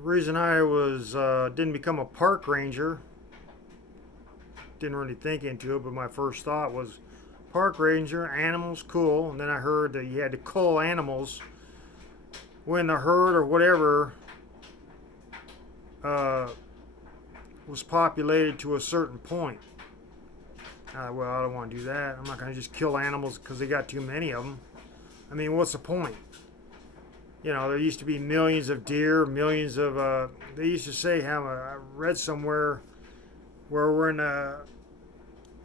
The reason I was didn't become a park ranger, didn't really think into it, but my first thought was park ranger, animals, cool. And then I heard that you had to cull animals when the herd or whatever uh, was populated to a certain point. Well, I don't want to do that. I'm not going to just kill animals because they got too many of them. I mean, what's the point? You know, there used to be millions of deer, millions of. They used to say how I read somewhere where when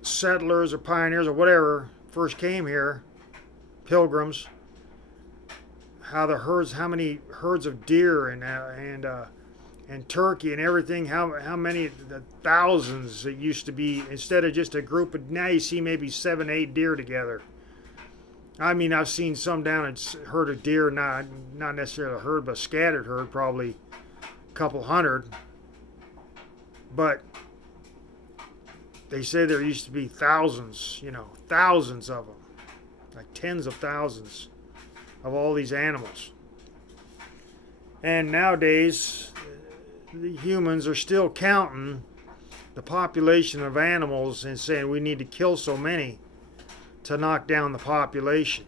settlers or pioneers or whatever first came here, pilgrims, how the herds, how many herds of deer and turkey and everything, how many the thousands it used to be instead of just a group of. Now you see maybe 7, 8 deer together. I mean, I've seen some down and herd of deer, not necessarily a herd, but a scattered herd, probably a couple hundred. But they say there used to be thousands, thousands of them, like tens of thousands of all these animals. And nowadays, the humans are still counting the population of animals and saying we need to kill so many to knock down the population.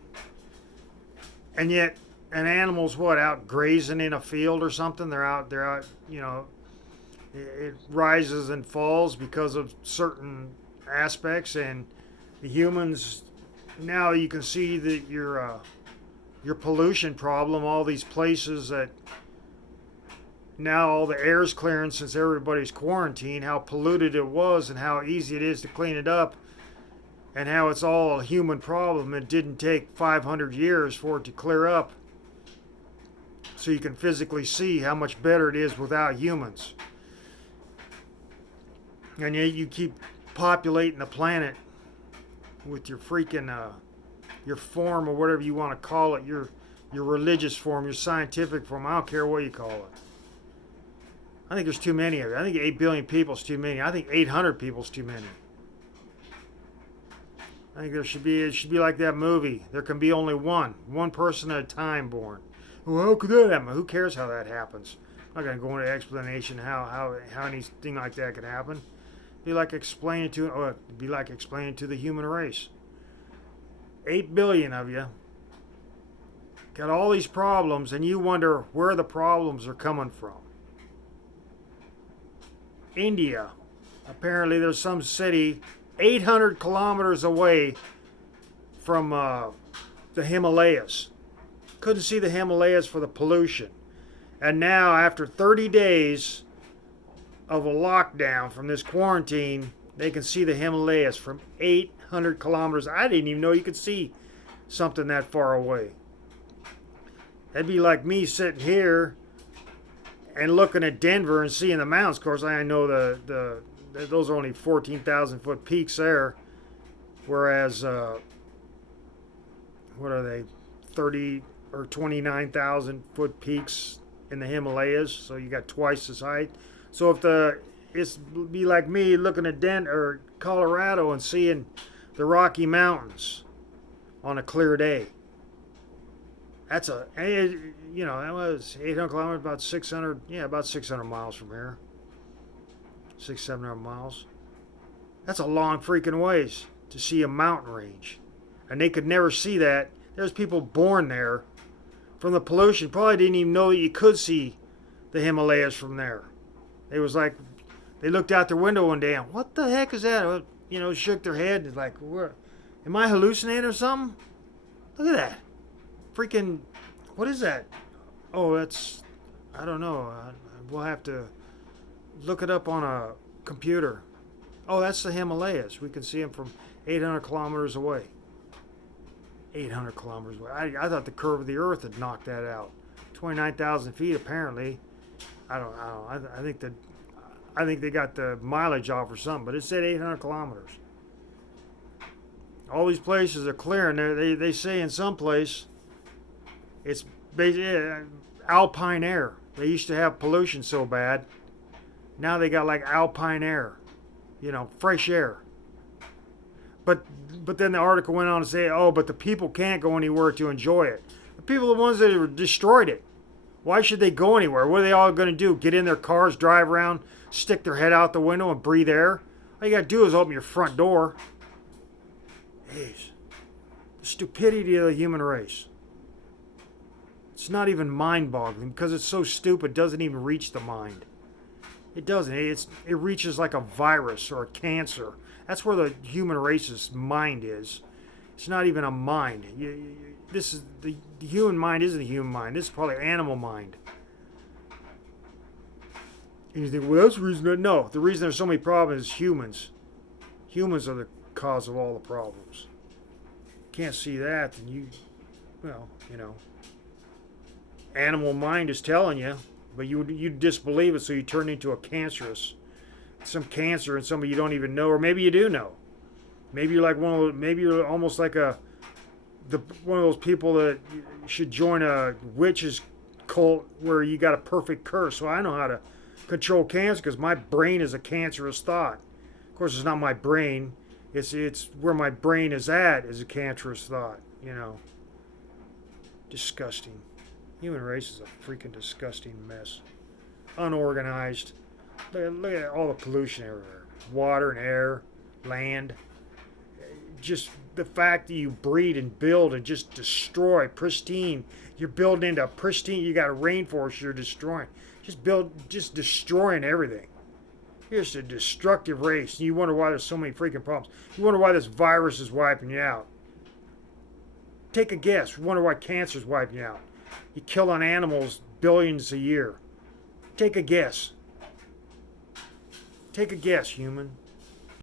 And yet, an animal's what, out grazing in a field or something? They're out, it rises and falls because of certain aspects, and the humans, now you can see that your pollution problem, all these places that now all the air's clearing since everybody's quarantined, how polluted it was and how easy it is to clean it up, and how it's all a human problem. It didn't take 500 years for it to clear up, so you can physically see how much better it is without humans. And yet you keep populating the planet with your freaking your form or whatever you want to call it, your religious form, your scientific form. I don't care what you call it. I think there's too many of you. I think 8 billion people is too many. I think 800 people is too many. I think it should be like that movie. There can be only one person at a time born. Well, how could that happen? Who cares how that happens? I'm not going to go into explanation how anything like that could happen. It'd be like explaining to the human race. 8 billion of you got all these problems, and you wonder where the problems are coming from. India. Apparently, there's some city 800 kilometers away from the Himalayas. Couldn't see the Himalayas for the pollution. And now, after 30 days of a lockdown from this quarantine, they can see the Himalayas from 800 kilometers. I didn't even know you could see something that far away. That'd be like me sitting here and looking at Denver and seeing the mountains. Of course, I know those are only 14,000 foot peaks there, whereas what are they, 30 or 29,000 foot peaks in the Himalayas? So you got twice as height. So it's be like me looking at Denver or Colorado and seeing the Rocky Mountains on a clear day. That's that was 800 kilometers, about 600 miles from here. 700 miles. That's a long freaking ways to see a mountain range. And they could never see that. There's people born there from the pollution, probably didn't even know that you could see the Himalayas from there. It was like, they looked out their window one day and, what the heck is that? Shook their head and like, am I hallucinating or something? Look at that. Freaking, what is that? Oh, I don't know. We'll have to look it up on a computer. Oh, that's the Himalayas. We can see them from 800 kilometers away. 800 kilometers away. I thought the curve of the Earth had knocked that out. 29,000 feet apparently. I don't know. I think they got the mileage off or something, but it said 800 kilometers. All these places are clear, and they say in some place it's basically alpine air. They used to have pollution so bad. Now they got like alpine air, fresh air. But then the article went on to say, oh, but the people can't go anywhere to enjoy it. The people are the ones that destroyed it. Why should they go anywhere? What are they all going to do? Get in their cars, drive around, stick their head out the window and breathe air? All you got to do is open your front door. Jeez. The stupidity of the human race. It's not even mind-boggling because it's so stupid it doesn't even reach the mind. It doesn't. It reaches like a virus or a cancer. That's where the human race's mind is. It's not even a mind. This is the human mind isn't a human mind. This is probably an animal mind. And you think, well, that's the reason. No, the reason there's so many problems is humans. Humans are the cause of all the problems. Can't see that, then animal mind is telling you, but you disbelieve it, so you turn into a cancerous, some cancer in somebody you don't even know, or maybe you do know. Maybe you're like maybe you're almost like one of those people that should join a witch's cult where you got a perfect curse. So I know how to control cancer because my brain is a cancerous thought. Of course, it's not my brain. It's where my brain is at is a cancerous thought. Disgusting. Human race is a freaking disgusting mess. Unorganized. Look at all the pollution everywhere. Water and air, land. Just the fact that you breed and build and just destroy pristine. You're building into pristine. You got a rainforest you're destroying. Just destroying everything. You're just a destructive race. And you wonder why there's so many freaking problems. You wonder why this virus is wiping you out. Take a guess. You wonder why cancer is wiping you out. You kill on animals billions a year. Take a guess. Take a guess, human.